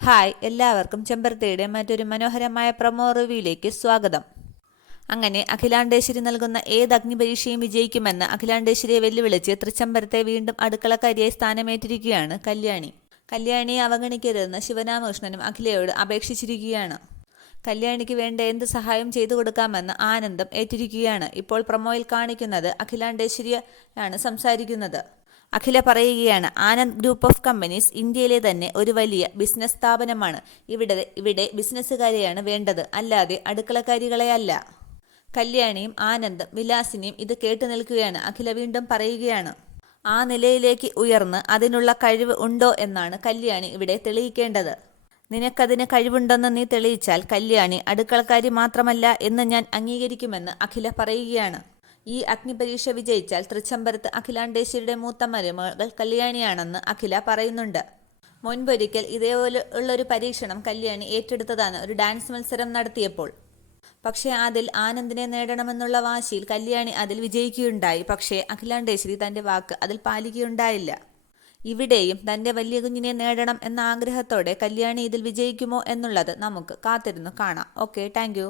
Hi, എല്ലാവർക്കും ചെമ്പരത്തിയുടെ മറ്റൊരു മനോഹരമായ പ്രൊമോ റിവ്യൂയിലേക്ക് സ്വാഗതം. അങ്ങനെ അഖിലാണ്ടേശ്വരി നൽകുന്ന ഏത് അഗ്നിപരീക്ഷയും വിജയിക്കുമെന്ന് അഖിലാണ്ടേശ്വരിയെ വെല്ലുവിളിച്ച് തൃച്ചംബരത്തെ വീണ്ടും അടുക്കളക്കാരിയായി സ്ഥാനമേറ്റിരിക്കുകയാണ് കല്യാണി. കല്യാണിയെ അവഗണിക്കരുതെന്ന് ശിവരാമകൃഷ്ണനും അഖിലയോട് അപേക്ഷിച്ചിരിക്കുകയാണ്. കല്യാണിക്ക് വേണ്ട എന്ത് സഹായം ചെയ്തു കൊടുക്കാമെന്ന് ആനന്ദം ഏറ്റിരിക്കുകയാണ്. ഇപ്പോൾ പ്രൊമോയിൽ കാണിക്കുന്നത് അഖിലാണ്ടേശ്വരിയാണ് സംസാരിക്കുന്നത്. അഖില പറയുകയാണ്, ആനന്ദ് ഗ്രൂപ്പ് ഓഫ് കമ്പനീസ് ഇന്ത്യയിലെ തന്നെ ഒരു വലിയ ബിസിനസ് സ്ഥാപനമാണ്. ഇവിടെ ബിസിനസ്സുകാരെയാണ് വേണ്ടത്, അല്ലാതെ അടുക്കളക്കാരികളെയല്ല. കല്യാണിയും ആനന്ദും വിലാസിനിയും ഇത് കേട്ടു നിൽക്കുകയാണ്. അഖില വീണ്ടും പറയുകയാണ്, ആ നിലയിലേക്ക് ഉയർന്ന് അതിനുള്ള കഴിവ് ഉണ്ടോ എന്നാണ് കല്യാണി ഇവിടെ തെളിയിക്കേണ്ടത്. നിനക്കതിന് കഴിവുണ്ടെന്ന് നീ തെളിയിച്ചാൽ കല്യാണി അടുക്കളക്കാരി മാത്രമല്ല എന്ന് ഞാൻ അംഗീകരിക്കുമെന്ന് അഖില പറയുകയാണ്. ഈ അഗ്നിപരീക്ഷ വിജയിച്ചാൽ തൃച്ചംബരത്ത് അഖിലാണ്ടേശ്വരിയുടെ മൂത്ത മരുമകൾ കല്യാണിയാണെന്ന് അഖില പറയുന്നുണ്ട്. മുൻപൊരിക്കൽ ഇതേപോലെ ഉള്ളൊരു പരീക്ഷണം കല്യാണി ഏറ്റെടുത്തതാണ്, ഒരു ഡാൻസ് മത്സരം നടത്തിയപ്പോൾ. പക്ഷേ അതിൽ ആനന്ദിനെ നേടണമെന്നുള്ള വാശിയിൽ കല്യാണി അതിൽ വിജയിക്കുകയുണ്ടായി. പക്ഷേ അഖിലാണ്ടേശ്വരി തന്റെ വാക്ക് അതിൽ പാലിക്കുകയുണ്ടായില്ല. ഇവിടെയും തന്റെ വലിയ കുഞ്ഞിനെ നേടണം എന്ന ആഗ്രഹത്തോടെ കല്യാണി ഇതിൽ വിജയിക്കുമോ എന്നുള്ളത് നമുക്ക് കാത്തിരുന്ന് കാണാം. Okay, thank